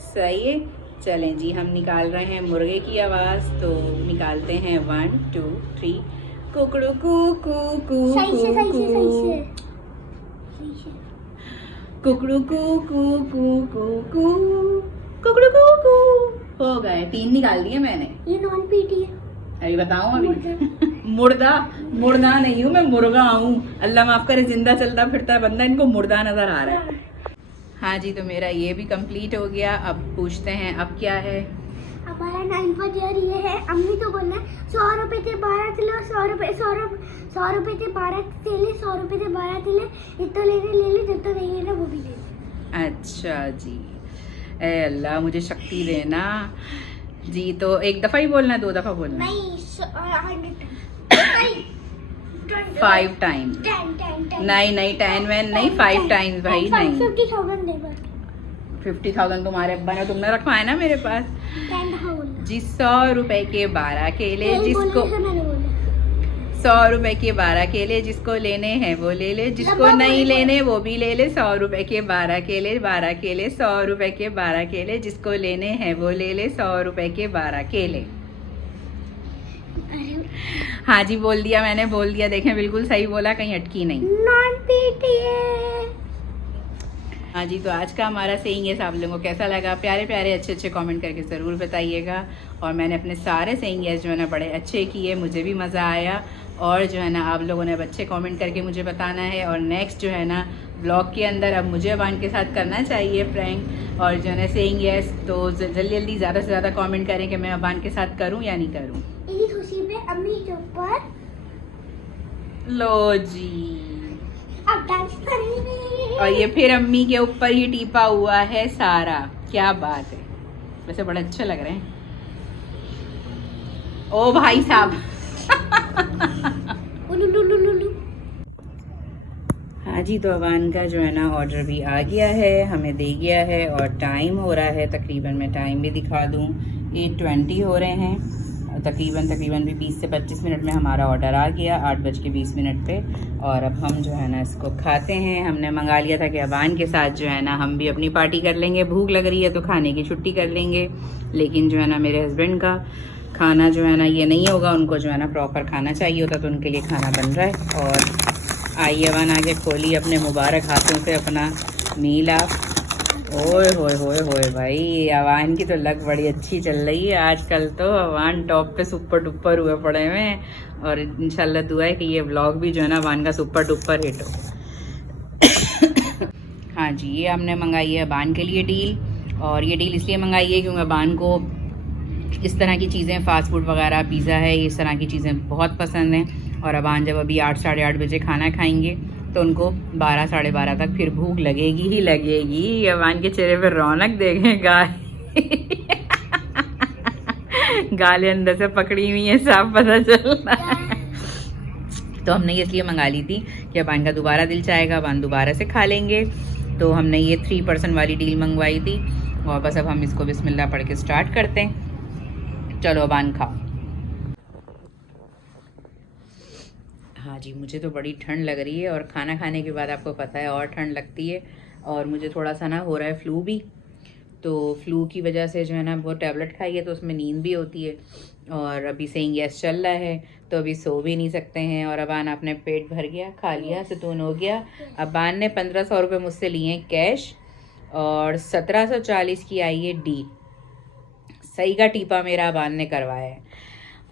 सही है, चलें जी हम निकाल रहे हैं मुर्गे की आवाज। तो निकालते हैं 1 2 3 कुकड़ू कू कू कू कुकड़ू कू कू कू कू कू कुकड़ू कू कू। हो गए 3 निकाल दिए मैंने। ये नॉन पीटी है। अभी बताऊं अभी मुर्दा नहीं हूँ मैं, मुर्गा हूँ। अल्लाह माफ करे, जिंदा चलता फिरता बंदा, इनको मुर्दा नजर आ रहा है। हाँ जी, तो मेरा ये भी कंप्लीट हो गया। अब पूछते हैं अब क्या है। हमारा 9वां ईयर ये है। अम्मी तो बोलना 100 रुपए थे 12 किलो, 100 रुपए थे 12 तेले, 100 रुपए थे 12 तेले। इतना लेने ले ले, जितना नहीं लेना वो भी ले ले। अच्छा जी, ए अल्लाह मुझे शक्ति देना जी। तो 1 दफा ही बोलना, 2 दफा बोलना? नहीं 5 टाइम। 10 नहीं 10 वैन नहीं, 5 टाइम्स भाई नहीं। 50,000 दे बस। 50,000 तुम्हारे अब्बा ने, तुमने रखवाया ना मेरे पास 10 दफा बोलना जी। 100 रुपए के 12 केले, जिसको मैंने बोला 100 रुपए के 12 केले, जिसको लेने हैं वो ले ले, जिसको नहीं लेने वो भी ले ले। 100 रुपए के 12 केले, 12 केले, 100 रुपए के 12 केले, जिसको लेने हैं वो ले ले, 100 रुपए के 12 केले। हाँ जी बोल दिया मैंने, बोल दिया। देखें बिल्कुल सही बोला, कहीं अटकी नहीं। Non PTA. हाँ जी, तो आज का हमारा सेइंग एस आप लोगों को कैसा लगा? प्यारे प्यारे अच्छे अच्छे कमेंट करके ज़रूर बताइएगा। और मैंने अपने सारे सेइंग एस जो है ना बड़े अच्छे किए, मुझे भी मज़ा आया। और जो है ना आप लोगों ने अच्छे कमेंट करके मुझे बताना है। और नेक्स्ट जो है ना ब्लॉग के अंदर अब मुझे अबान के साथ करना चाहिए प्रैंक। और जो है ना सेइंग यस, तो जल्दी जल्दी ज़्यादा से ज़्यादा कमेंट करें कि मैं अबान के साथ करूं या नहीं करूं। इसी खुशी पे अम्मी के ऊपर लो जी, अब डांस करेंगे। और ये फिर अम्मी के ऊपर ही टीपा हुआ है सारा। क्या बात है, वैसे बड़े अच्छे लग रहे हैं। ओ भाई साहब हाँ जी, तो अबान का जो है ना ऑर्डर भी आ गया है, हमें दे गया है। और टाइम हो रहा है तकरीबन, मैं टाइम भी दिखा दूँ, 8:20 हो रहे हैं। तकरीबन भी 20 से 25 मिनट में हमारा ऑर्डर आ गया, 8:20 पे। और अब हम जो है ना इसको खाते हैं। हमने मंगा लिया था कि अबान के साथ जो है ना हम भी अपनी पार्टी कर लेंगे। भूख लग रही है तो खाने की छुट्टी कर लेंगे। लेकिन जो है ना मेरे हस्बैंड का खाना जो है ना ये नहीं होगा, उनको जो है ना प्रॉपर खाना चाहिए होता, तो उनके लिए खाना बन रहा है। और आइए अबान आगे खोली अपने मुबारक हाथों से अपना मील आप। ओए होए होए होए भाई, अबान की तो लग बड़ी अच्छी चल रही है आजकल। तो अबान टॉप पे सुपर डुपर हुए पड़े हुए हैं। और इंशाल्लाह दुआ है कि ये व्लॉग भी जो है ना अबान का सुपर डुपर हिट हो। हाँ जी, ये हमने मंगाई है अबान के लिए डील। और ये डील इसलिए मंगाई है क्योंकि अबान को इस तरह की चीज़ें, फास्ट फूड वगैरह, पिज़्ज़ा है, इस तरह की चीज़ें बहुत पसंद हैं। और अबान जब अभी 8 साढ़े 8 बजे खाना खाएंगे तो उनको 12 साढ़े 12 तक फिर भूख लगेगी ही लगेगी। अबान के चेहरे पर रौनक देखें, गालें अंदर से पकड़ी हुई है, साफ पता चल रहा है। तो हमने ये इसलिए मंगा ली थी कि अबान का दोबारा दिल चाहेगा, अबान दोबारा से खा लेंगे। तो हमने ये 3% वाली डील मंगवाई थी। और बस अब हम इसको बिस्मिल्लाह पढ़ के स्टार्ट करते हैं। चलो अबान खाओ। हाँ जी, मुझे तो बड़ी ठंड लग रही है। और खाना खाने के बाद आपको पता है और ठंड लगती है। और मुझे थोड़ा सा ना हो रहा है फ्लू भी। तो फ्लू की वजह से जो है ना वो टैबलेट खाई है तो उसमें नींद भी होती है। और अभी सेइंग यस चल रहा है तो अभी सो भी नहीं सकते हैं। और अबान अपने पेट भर गया, खा लिया, सुतून हो गया। अबान ने 1500 रुपये मुझसे लिए हैं कैश। और 1740 की आई है डी। सही का टीपा मेरा अबान ने करवाया है।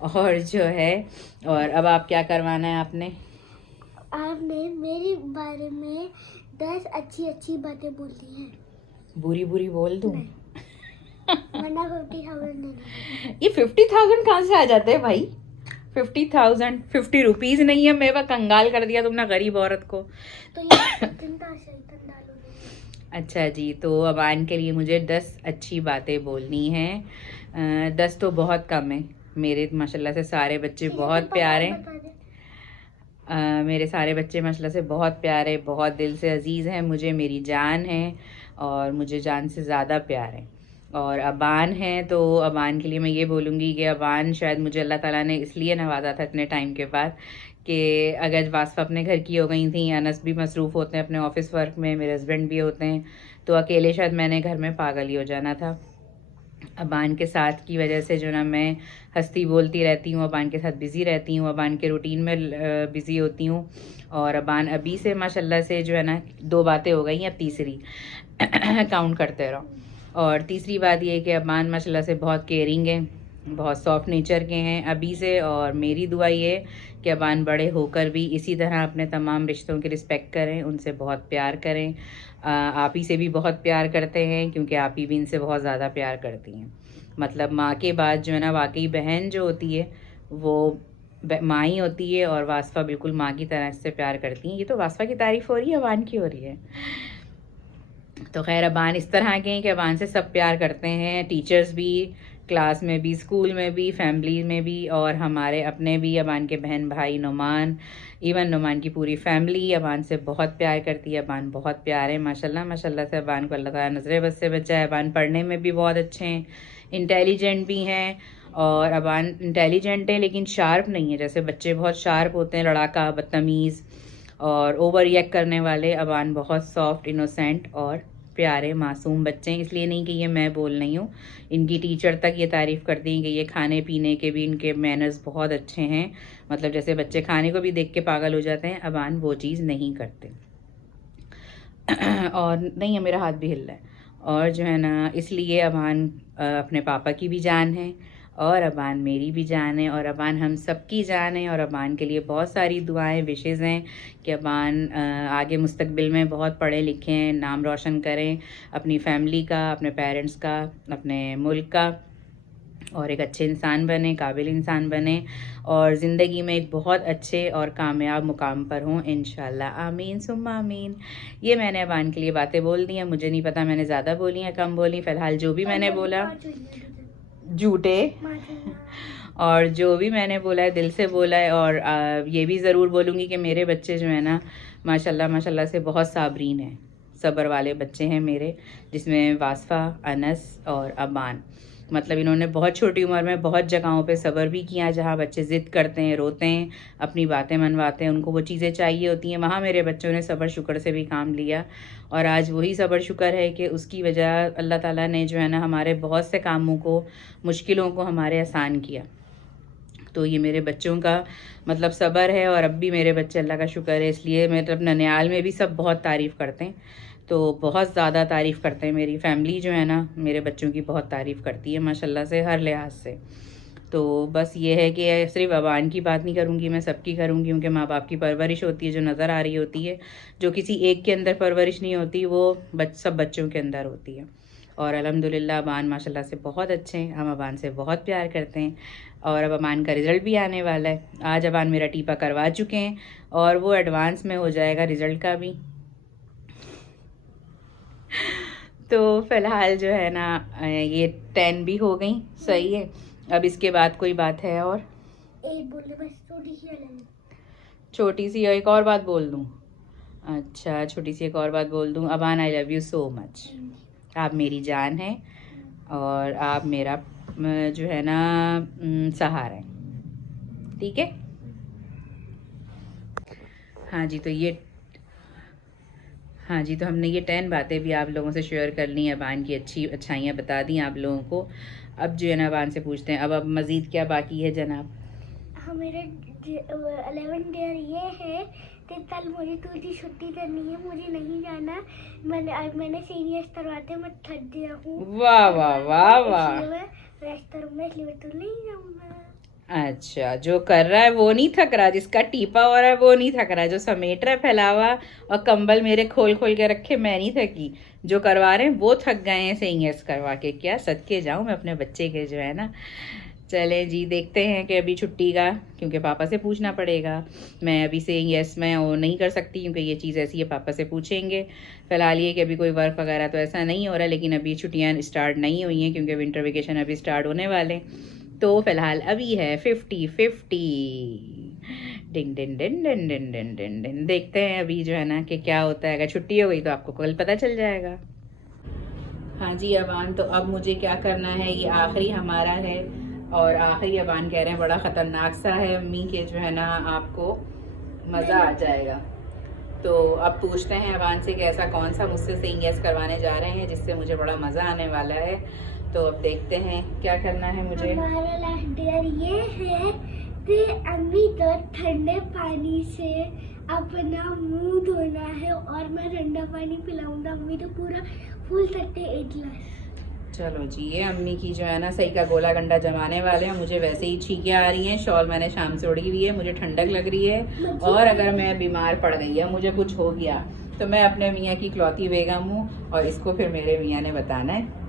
और जो है, और अब आप क्या करवाना है आपने? आपने मेरे बारे में 10 अच्छी अच्छी बातें बोली हैं। बुरी बुरी बोल दूं? वरना 50,000 देना। ये 50,000 कहाँ से आ जाते हैं भाई? 50,000 50 रुपीज नहीं है, मेरे पास कंगाल कर दिया तुमने गरीब औरत को। तो ये चिंता से डालो। अच्छा जी, तो अबान के लिए मुझे 10 अच्छी बातें बोलनी हैं। 10 तो बहुत कम है। मेरे माशाल्लाह से सारे बच्चे बहुत प्यारे, मेरे सारे बच्चे माशाल्लाह से बहुत प्यारे, बहुत दिल से अजीज़ हैं मुझे, मेरी जान है और मुझे जान से ज़्यादा प्यार है। और अबान है तो अबान के लिए मैं ये बोलूँगी कि अबान शायद मुझे अल्लाह ताला ने इसलिए नवाजा था इतने टाइम के बाद कि अगर वास्फ़ा अपने घर की हो गई थी, अनस भी मसरूफ़ होते हैं अपने ऑफिस वर्क में, मेरे हस्बैंड भी होते हैं, तो अकेले शायद मैंने घर में पागल ही हो जाना था। अबान के साथ की वजह से जो ना मैं हंसती बोलती रहती हूँ, अबान के साथ बिज़ी रहती हूँ, अबान के रूटीन में बिज़ी होती हूँ। और अबान अभी से माशाल्लाह से जो है ना 2 बातें हो गई हैं, अब तीसरी काउंट करते रहो। और तीसरी बात ये है कि अबान माशाल्लाह से बहुत केयरिंग है, बहुत सॉफ्ट नेचर के हैं अभी से। और मेरी दुआ ये है कि अबान बड़े होकर भी इसी तरह अपने तमाम रिश्तों की रिस्पेक्ट करें, उनसे बहुत प्यार करें। आप ही से भी बहुत प्यार करते हैं क्योंकि आप ही भी इनसे बहुत ज़्यादा प्यार करती हैं। मतलब माँ के बाद जो है ना वाकई बहन जो होती है वो माँ ही होती है, और वास्फा बिल्कुल माँ की तरह इससे प्यार करती हैं। ये तो वास्फा की तारीफ़ हो रही है, अबान की हो रही है। तो खैर अबान इस तरह के हैं कि अबान से सब प्यार करते हैं, टीचर्स भी, क्लास में भी, स्कूल में भी, फैमिली में भी, और हमारे अपने भी। अबान के बहन भाई नुमान, इवन नुमान की पूरी फैमिली अबान से बहुत प्यार करती है। अबान बहुत प्यार है माशाल्लाह माशाल्लाह से। अबान को अल्लाह ताला नज़र बद से बचाए। अबान पढ़ने में भी बहुत अच्छे हैं, इंटेलिजेंट भी हैं। और अबान इंटेलिजेंट है लेकिन शार्प नहीं है, जैसे बच्चे बहुत शार्प होते हैं, लड़ाका, बदतमीज़ और ओवर रिएक्ट करने वाले। अबान बहुत सॉफ्ट, इनोसेंट और प्यारे मासूम बच्चे हैं। इसलिए नहीं कि ये मैं बोल रही हूँ, इनकी टीचर तक ये तारीफ़ करती हैं कि ये खाने पीने के भी इनके मैनर्स बहुत अच्छे हैं। मतलब जैसे बच्चे खाने को भी देख के पागल हो जाते हैं, अबान वो चीज़ नहीं करते। और नहीं है, मेरा हाथ भी हिल रहा है। और जो है ना इसलिए अबान अपने पापा की भी जान है, और अबान मेरी भी जान है, और अबान हम सब की जान है। और अबान के लिए बहुत सारी दुआएं, विशेज़ हैं कि अबान आगे मुस्तकबिल में बहुत पढ़े लिखे हैं, नाम रोशन करें अपनी फैमिली का, अपने पेरेंट्स का, अपने मुल्क का, और एक अच्छे इंसान बने, काबिल इंसान बने, और ज़िंदगी में एक बहुत अच्छे और कामयाब मुकाम पर हों इंशाल्लाह। आमीन सुम्मा आमीन। ये मैंने अबान के लिए बातें बोल दी हैं। मुझे नहीं पता मैंने ज़्यादा बोली हैं कम बोली, फ़िलहाल जो भी मैंने बोला झूठे, और जो भी मैंने बोला है दिल से बोला है। और ये भी ज़रूर बोलूँगी कि मेरे बच्चे जो है ना माशाल्लाह माशाल्लाह से बहुत साबरीन हैं, सब्र वाले बच्चे हैं मेरे, जिसमें वास्फा, अनस और अबान। मतलब इन्होंने बहुत छोटी उम्र में बहुत जगहों पे सब्र भी किया, जहाँ बच्चे ज़िद करते हैं, रोते हैं, अपनी बातें मनवाते हैं, उनको वो चीज़ें चाहिए होती हैं, वहाँ मेरे बच्चों ने सब्र शुक्र से भी काम लिया। और आज वही सब्र शुक्र है कि उसकी वजह अल्लाह ताला ने जो है ना हमारे बहुत से कामों को, मुश्किलों को हमारे आसान किया। तो ये मेरे बच्चों का मतलब सब्र है। और अब भी मेरे बच्चे अल्लाह का शुक्र है, इसलिए मतलब ननियाल में भी सब बहुत तारीफ़ करते हैं, तो बहुत ज़्यादा तारीफ़ करते हैं। मेरी फैमिली जो है ना मेरे बच्चों की बहुत तारीफ़ करती है माशाल्लाह से, हर लिहाज से। तो बस ये है कि सिर्फ अबान की बात नहीं करूँगी, मैं सबकी करूँगी, क्योंकि माँ बाप की परवरिश होती है जो नज़र आ रही होती है, जो किसी एक के अंदर परवरिश नहीं होती, वो सब बच्चों के अंदर होती है। और अल्हम्दुलिल्लाह अबान माशाल्लाह से बहुत अच्छे हैं, हम अबान से बहुत प्यार करते हैं। और अब अबान का रिज़ल्ट भी आने वाला है। आज अबान मेरा टीपा करवा चुके हैं और वो एडवांस में हो जाएगा रिज़ल्ट का भी। तो फ़िलहाल जो है ना ये 10 भी हो गई, सही है। अब इसके बाद कोई बात है और? एक बोले बस, छोटी सी अलग, छोटी सी एक और बात बोल दूँ? अच्छा, छोटी सी एक और बात बोल दूँ। Aban I love you so much. आप मेरी जान हैं और आप मेरा जो है ना सहारा है, ठीक है? हाँ जी, तो हमने ये 10 बातें भी आप लोगों से शेयर कर ली, अबान की अच्छाइयाँ बता दी आप लोगों को। अब जो है ना अबान से पूछते हैं अब मज़ीद क्या बाकी है जनाब? हाँ, मेरे 11 डेयर ये है कि कल मुझे थोड़ी छुट्टी करनी है, मुझे नहीं जाना। मैंने सीनियर्स करवाते, मैं थक गया हूँ। वाह वाह वाह वाह। रेस्टोरेंट में इसलिए तो नहीं जाऊंगा। अच्छा, जो कर रहा है वो नहीं थक रहा, जिसका टीपा हो रहा है वो नहीं थक रहा, जो समेट रहा है फैलावा और कंबल मेरे खोल खोल के रखे, मैं नहीं थकी। जो करवा रहे हैं वो थक गए हैं सेइंग यस करवा के। क्या सदके जाऊं मैं अपने बच्चे के, जो है ना। चले जी, देखते हैं कि अभी छुट्टी का, क्योंकि पापा से पूछना पड़ेगा। मैं अभी सेइंग यस मैं वो नहीं कर सकती, क्योंकि ये चीज़ ऐसी है, पापा से पूछेंगे। फिलहाल ये कि अभी कोई वर्क वगैरह तो ऐसा नहीं हो रहा, लेकिन अभी छुट्टियाँ स्टार्ट नहीं हुई हैं, क्योंकि विंटर वेकेशन अभी स्टार्ट होने वाले। तो फिलहाल अभी है 50-50, डिंग डिंग डिंग डिंग डिंग डिंग डिंग डिंग। देखते हैं अभी जो है ना कि क्या होता है। अगर छुट्टी हो गई तो आपको कल पता चल जाएगा। हाँ जी अबान, तो अब मुझे क्या करना है, ये आखिरी हमारा है, और आखिरी अबान कह रहे हैं बड़ा ख़तरनाक सा है अम्मी के, जो है ना आपको मज़ा आ जाएगा। तो अब पूछते हैं अबान से कि ऐसा कौन सा मुझसे सेइंग यस करवाने जा रहे हैं जिससे मुझे बड़ा मज़ा आने वाला है। तो अब देखते हैं क्या करना है मुझे। हमारा लास्ट डियर ये है कि अम्मी तो ठंडे पानी से अपना मुंह धोना है और मैं ठंडा पानी पिलाऊंगा। अम्मी तो पूरा फुल सकते 1 गिलास। चलो जी, ये अम्मी की जो है ना सही का गोला गंडा जमाने वाले हैं। मुझे वैसे ही छींकें आ रही हैं, शॉल मैंने शाम से ओढ़ी हुई है, मुझे ठंडक लग रही है, और अगर मैं बीमार पड़ गई या मुझे कुछ हो गया तो मैं अपने मियाँ की इकलौती बेगम हूँ, और इसको फिर मेरे मियाँ ने बताना है।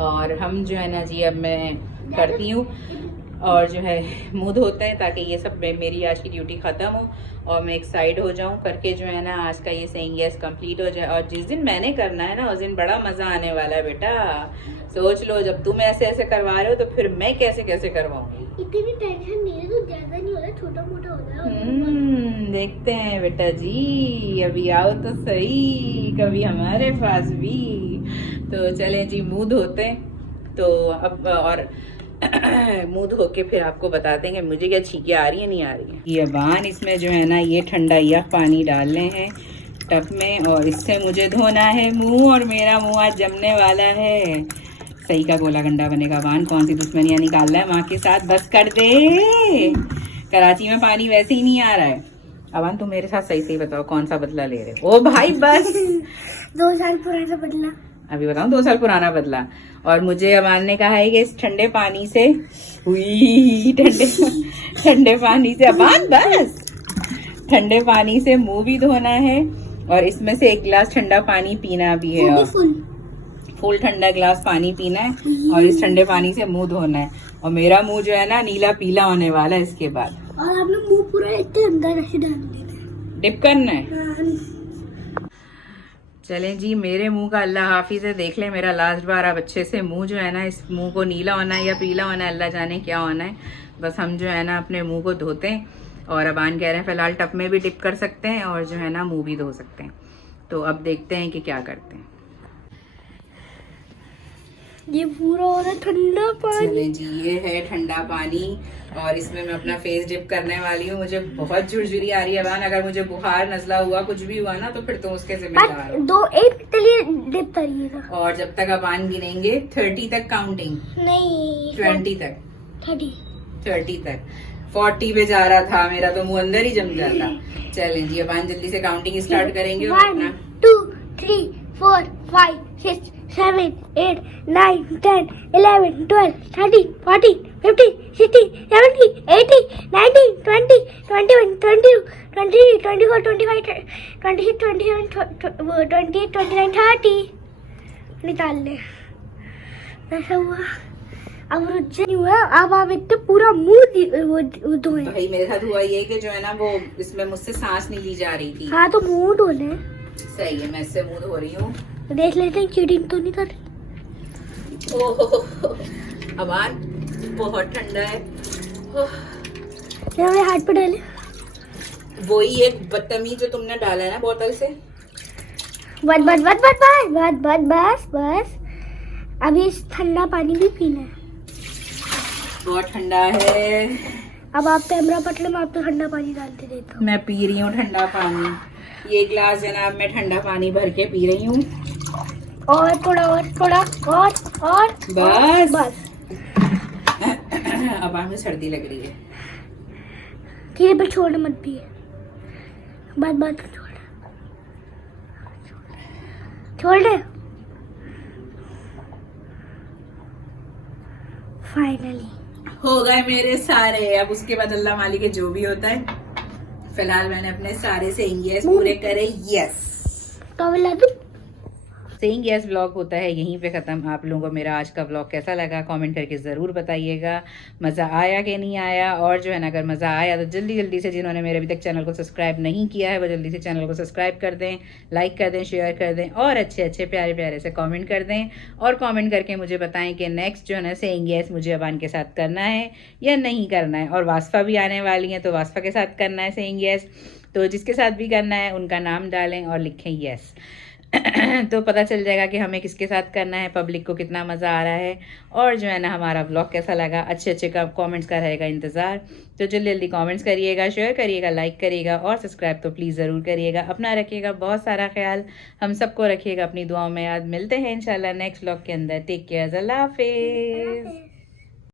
और हम जो है ना जी, अब मैं करती हूँ और जो है मुँह धोते हैं, ताकि ये सब मेरी आज की ड्यूटी ख़त्म हो और मैं एक साइड हो जाऊँ करके, जो है ना आज का ये सेइंग यस कंप्लीट हो जाए। और जिस दिन मैंने करना है ना उस दिन बड़ा मज़ा आने वाला है बेटा। सोच लो, जब तुम ऐसे ऐसे करवा रहे हो तो फिर मैं कैसे कैसे करवाऊंगी। इतनी टेंशन नहीं है, तो ज्यादा नहीं हो रहा, छोटा मोटा हो रहा है। देखते हैं बेटा जी, अभी आओ तो सही कभी हमारे पास भी। तो चलें जी, मुंह धोते हैं। तो अब और मुंह धो के फिर आपको बता देंगे मुझे क्या छींकें आ रही है नहीं आ रही है। ये अबान इसमें जो है ना ये ठंडा या पानी डालने हैं टब में, और इससे मुझे धोना है मुंह, और मेरा मुंह आज जमने वाला है। सही का गोला गंडा बनेगा। अबान कौन सी दुश्मनियाँ निकाल रहा है माँ के साथ, बस कर दे। कराची में पानी वैसे ही नहीं आ रहा है। अबान तुम मेरे साथ सही सही बताओ कौन सा बदला ले रहे हो। ओ भाई बस 2 साल पुराना बदला। अभी बताऊं 2 साल पुराना बदला। और मुझे अमान ने कहा है कि इस ठंडे पानी से, हुई ठंडे पानी से अमान बस ठंडे पानी से मुंह भी धोना है, और इसमें से 1 गिलास ठंडा पानी पीना भी है, और फुल ठंडा गिलास पानी पीना है, और इस ठंडे पानी से मुंह धोना है। और मेरा मुंह जो है ना नीला पीला होने वाला है इसके बाद। और आपने मुंह पूरा इतने अंदर ऐसे डाल देना, डिप करना है। चलें जी, मेरे मुंह का अल्लाह हाफिज है। देख ले मेरा लास्ट बार अब अच्छे से मुंह जो है ना, इस मुंह को नीला होना है या पीला होना है, अल्लाह जाने क्या होना है। बस हम जो है ना अपने मुंह को धोते हैं, और अबान कह रहे हैं फिलहाल टब में भी डिप कर सकते हैं और जो है ना मुंह भी धो सकते हैं। तो अब देखते हैं कि क्या करते हैं। ये पूरा हो रहा है ठंडा पानी। चलें जी, ये है ठंडा पानी, और इसमें मैं अपना फेस डिप करने वाली हूँ। मुझे बहुत झुरझुरी आ रही है अबान, अगर मुझे बुखार नजला हुआ कुछ भी हुआ ना तो फिर तुम उसके जिम्मेदार हो। 2-1 के लिए डिप करिएगा। और जब तक अबान गिनेंगे 30 तक काउंटिंग, नहीं 20 तक, 30 तक 40 पे जा रहा था मेरा, तो मुंह अंदर ही जम जाता। चलें जी, अबान जल्दी से काउंटिंग स्टार्ट करेंगे। 1 2 3 4 5 6 7 8 9 10 11 12 13 14 15 16 17 18 19 20 21 22 23 24 25 26 27 28 29 30 निकाल ले। ऐसा हुआ। अब रुझे नहीं हुआ, अब आप इतने पूरा मुंह धोए। भाई मेरे साथ हुआ ये कि जो है ना वो इसमें मुझसे सांस नहीं ली जा रही थी। हाँ तो मुंह धोने। सही है, मैं इससे मुंह धो रही हूँ। देख लेते हैं चीटिंग तो नहीं कर रही। ओह अबान बहुत ठंडा है। मेरे हाथ पे डाले। वही एक बदतमीज जो तुमने डाला है ना बोतल से। बस बस बस बस बस बस बस बस बस अभी इस ठंडा पानी भी पीना है। बहुत ठंडा है। अब आप कैमरा पटले में आप तो ठंडा पानी डालते देता हूँ। मैं पी रही हूँ ठंडा पानी। ये ग्लास जनाब मैं ठंडा पानी भर के पी रही हूँ। और थोड़ा और बस बस। अब हमें सर्दी लग रही है। धीरे पे छोड़ मत पिए। बस छोड़ दे। फाइनली हो गए मेरे सारे। अब उसके बाद अल्लाह मालिक के जो भी होता है, फिलहाल मैंने अपने सारे सेइंग यस पूरे करे। यस, तो ला दूं। सेइंग यस व्लॉग होता है यहीं पे ख़त्म। आप लोगों को मेरा आज का व्लॉग कैसा लगा कमेंट करके ज़रूर बताइएगा। मज़ा आया कि नहीं आया, और जो है ना अगर मज़ा आया तो जल्दी जल्दी से जिन्होंने मेरे अभी तक चैनल को सब्सक्राइब नहीं किया है वो जल्दी से चैनल को सब्सक्राइब कर दें, लाइक कर दें, शेयर कर दें, और अच्छे अच्छे प्यारे प्यारे से कमेंट कर दें। और कमेंट करके मुझे बताएं कि नेक्स्ट जो है ना सेइंग यस मुझे अबान के साथ करना है या नहीं करना है। और वास्फा भी आने वाली हैं तो वास्फा के साथ करना है सेइंग यस। तो जिसके साथ भी करना है उनका नाम डालें और लिखें यस। तो पता चल जाएगा कि हमें किसके साथ करना है, पब्लिक को कितना मज़ा आ रहा है, और जो है ना हमारा व्लॉग कैसा लगा। अच्छे अच्छे कमेंट्स का रहेगा इंतज़ार। तो जल्दी जल्दी कमेंट्स करिएगा, शेयर करिएगा, लाइक करिएगा, और सब्सक्राइब तो प्लीज़ ज़रूर करिएगा। अपना रखिएगा बहुत सारा ख्याल, हम सबको रखिएगा अपनी दुआओं में याद। मिलते हैं इंशाल्लाह नेक्स्ट व्लॉग के अंदर। टेक केयर, अल्लाह हाफिज़।